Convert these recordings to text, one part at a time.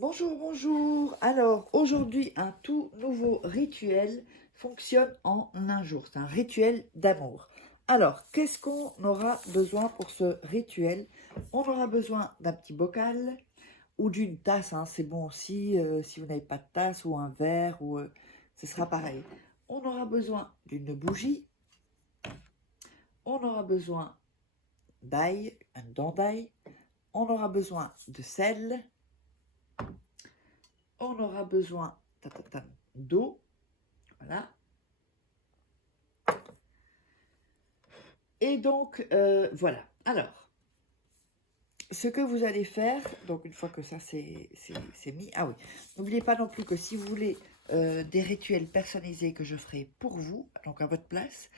Bonjour, bonjour. Alors, aujourd'hui, un tout nouveau rituel fonctionne en un jour. C'est un rituel d'amour. Alors, qu'est-ce qu'on aura besoin pour ce rituel? On aura besoin d'un petit bocal ou d'une tasse, hein, c'est bon aussi, si vous n'avez pas de tasse ou un verre, ou ce sera pareil. On aura besoin d'une bougie. On aura besoin d'ail, un dent d'ail. On aura besoin de sel. On aura besoin d'eau, voilà. Et donc, voilà. Alors, ce que vous allez faire, donc une fois que ça c'est mis, ah oui, n'oubliez pas non plus que si vous voulez des rituels personnalisés que je ferai pour vous, donc à votre place,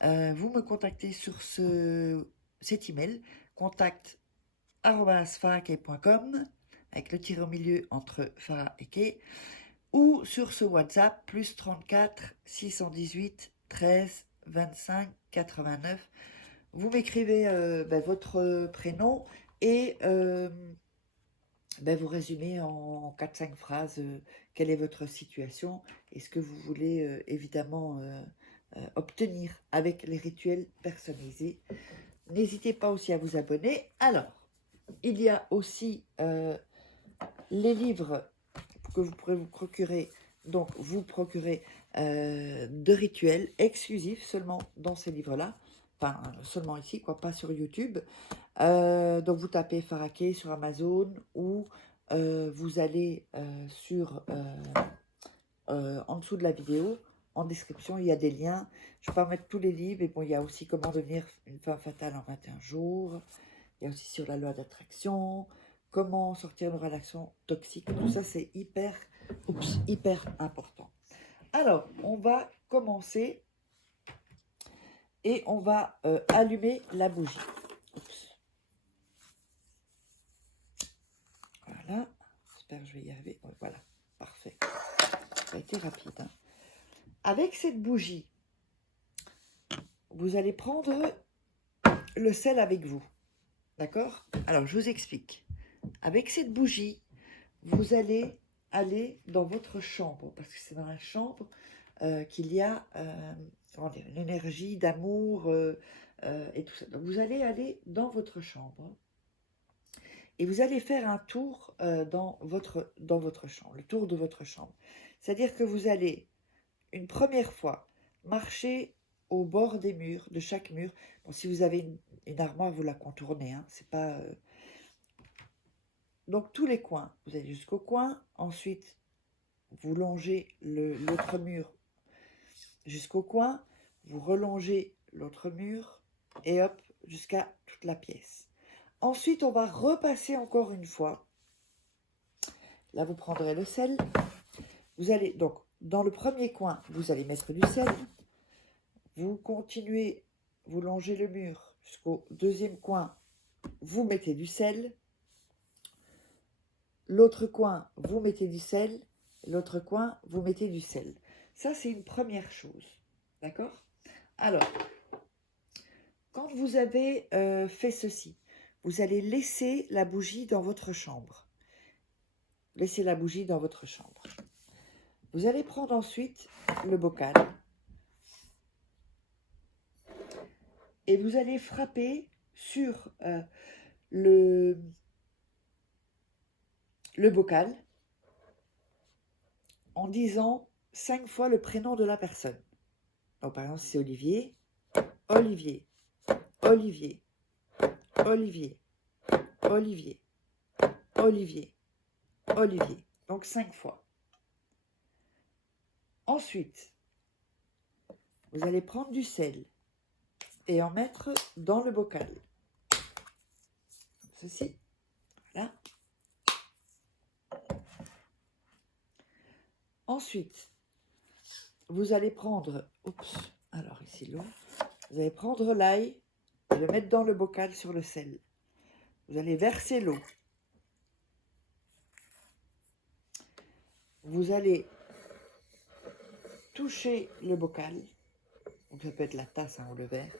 vous me contactez sur cet email, contact@farakay.com, avec le tiré au milieu entre Farah et Kay, ou sur ce WhatsApp, plus 34 618 13 25 89. Vous m'écrivez votre prénom et vous résumez en 4-5 phrases quelle est votre situation et ce que vous voulez évidemment obtenir avec les rituels personnalisés. N'hésitez pas aussi à vous abonner. Alors, il y a aussi les livres que vous pourrez vous procurer, donc vous procurer de rituels exclusifs seulement dans ces livres-là, enfin seulement ici, quoi, pas sur YouTube. Donc vous tapez Farah Kay sur Amazon ou vous allez en dessous de la vidéo, en description, il y a des liens. Je ne vais pas mettre tous les livres, mais bon, il y a aussi comment devenir une femme fatale en 21 jours. Il y a aussi sur la loi d'attraction, comment sortir d'une relation toxique. Tout ça, c'est hyper important. Alors, on va commencer et on va allumer la bougie. Oups. Voilà, j'espère que je vais y arriver. Voilà, parfait. Ça a été rapide. Hein. Avec cette bougie, vous allez prendre le sel avec vous. D'accord? Alors, je vous explique. Avec cette bougie, vous allez aller dans votre chambre, parce que c'est dans la chambre qu'il y a une énergie d'amour et tout ça. Donc, vous allez aller dans votre chambre et vous allez faire un tour dans votre chambre, le tour de votre chambre. C'est-à-dire que vous allez, une première fois, marcher au bord des murs, de chaque mur. Bon, si vous avez une armoire, vous la contournez, hein, c'est pas... Donc, tous les coins, vous allez jusqu'au coin, ensuite, vous longez l'autre mur jusqu'au coin, vous relongez l'autre mur, et hop, jusqu'à toute la pièce. Ensuite, on va repasser encore une fois. Là, vous prendrez le sel. Vous allez, donc, dans le premier coin, vous allez mettre du sel. Vous continuez, vous longez le mur jusqu'au deuxième coin, vous mettez du sel. L'autre coin, vous mettez du sel. L'autre coin, vous mettez du sel. Ça, c'est une première chose. D'accord? Alors, quand vous avez fait ceci, vous allez laisser la bougie dans votre chambre. Laissez la bougie dans votre chambre. Vous allez prendre ensuite le bocal et vous allez frapper sur le bocal en disant 5 fois le prénom de la personne. Donc, par exemple, si c'est Olivier, Olivier, Olivier, Olivier, Olivier, Olivier, Olivier. Donc, 5 fois. Ensuite, vous allez prendre du sel et en mettre dans le bocal. Ceci, voilà. Ensuite, vous allez prendre, alors ici l'eau, vous allez prendre l'ail et le mettre dans le bocal sur le sel. Vous allez verser l'eau. Vous allez toucher le bocal, donc ça peut être la tasse ou le verre,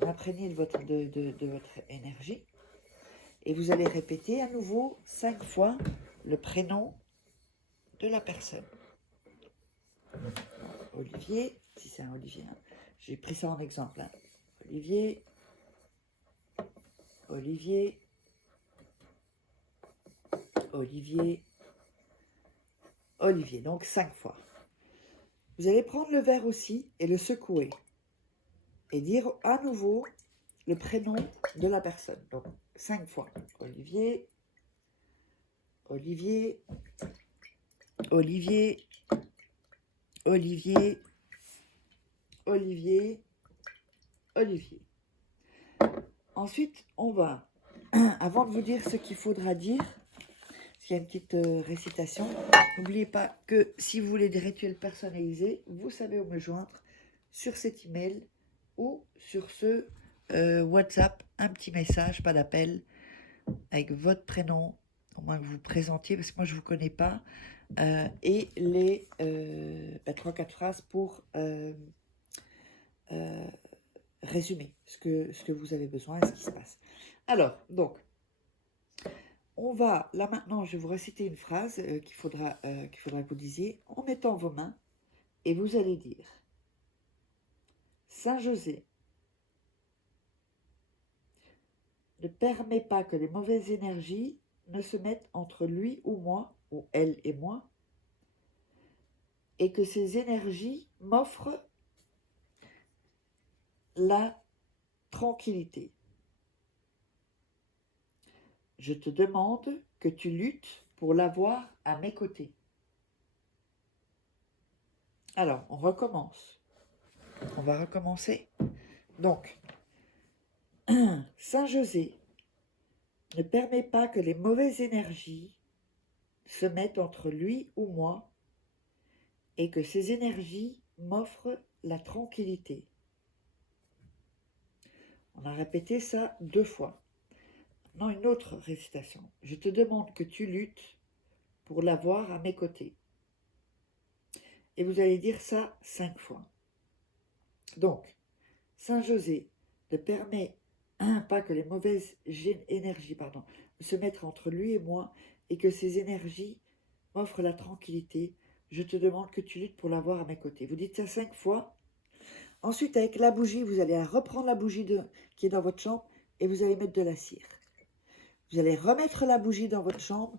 l'imprégner de votre énergie, et vous allez répéter à nouveau 5 fois le prénom de la personne. Olivier, si c'est un Olivier, hein. J'ai pris ça en exemple. Hein. Olivier, Olivier, Olivier, Olivier. Donc 5 fois. Vous allez prendre le verre aussi et le secouer. Et dire à nouveau le prénom de la personne. Donc 5 fois. Olivier, Olivier, Olivier, Olivier, Olivier, Olivier. Ensuite, on va, avant de vous dire ce qu'il faudra dire, parce qu'il y a une petite récitation, n'oubliez pas que si vous voulez des rituels personnalisés, vous savez où me joindre, sur cet email ou sur ce WhatsApp, un petit message, pas d'appel, avec votre prénom, au moins que vous vous présentiez, parce que moi je ne vous connais pas, et les 3-4 phrases pour résumer ce que vous avez besoin et ce qui se passe. Alors, donc, on va, là maintenant, je vais vous réciter une phrase qu'il faudra que vous disiez en mettant vos mains, et vous allez dire « Saint José ne permet pas que les mauvaises énergies ne se mettent entre lui ou moi, ou elle et moi, et que ces énergies m'offrent la tranquillité. Je te demande que tu luttes pour l'avoir à mes côtés. » Alors, on recommence. On va recommencer. Donc, Saint José ne permet pas que les mauvaises énergies se mettent entre lui ou moi et que ces énergies m'offrent la tranquillité. On a répété ça 2 fois. Maintenant, une autre récitation. Je te demande que tu luttes pour l'avoir à mes côtés. Et vous allez dire ça 5 fois. Donc, Saint José ne permet pas que les mauvaises énergies se mettent entre lui et moi et que ces énergies m'offrent la tranquillité. Je te demande que tu luttes pour l'avoir à mes côtés. Vous dites ça 5 fois. Ensuite, avec la bougie, vous allez reprendre la bougie qui est dans votre chambre et vous allez mettre de la cire. Vous allez remettre la bougie dans votre chambre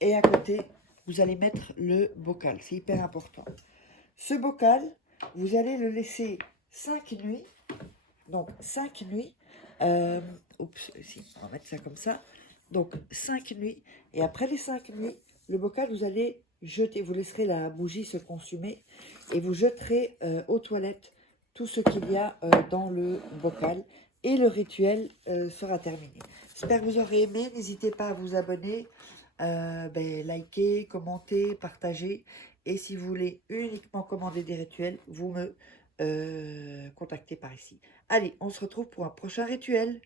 et à côté, vous allez mettre le bocal. C'est hyper important. Ce bocal, vous allez le laisser 5 nuits. Donc 5 nuits. Ici, on va mettre ça comme ça. Donc 5 nuits. Et après les 5 nuits, le bocal, vous allez jeter. Vous laisserez la bougie se consumer et vous jeterez aux toilettes tout ce qu'il y a dans le bocal. Et le rituel sera terminé. J'espère que vous aurez aimé. N'hésitez pas à vous abonner, liker, commenter, partager. Et si vous voulez uniquement commander des rituels, vous me contactez par ici. Allez, on se retrouve pour un prochain rituel.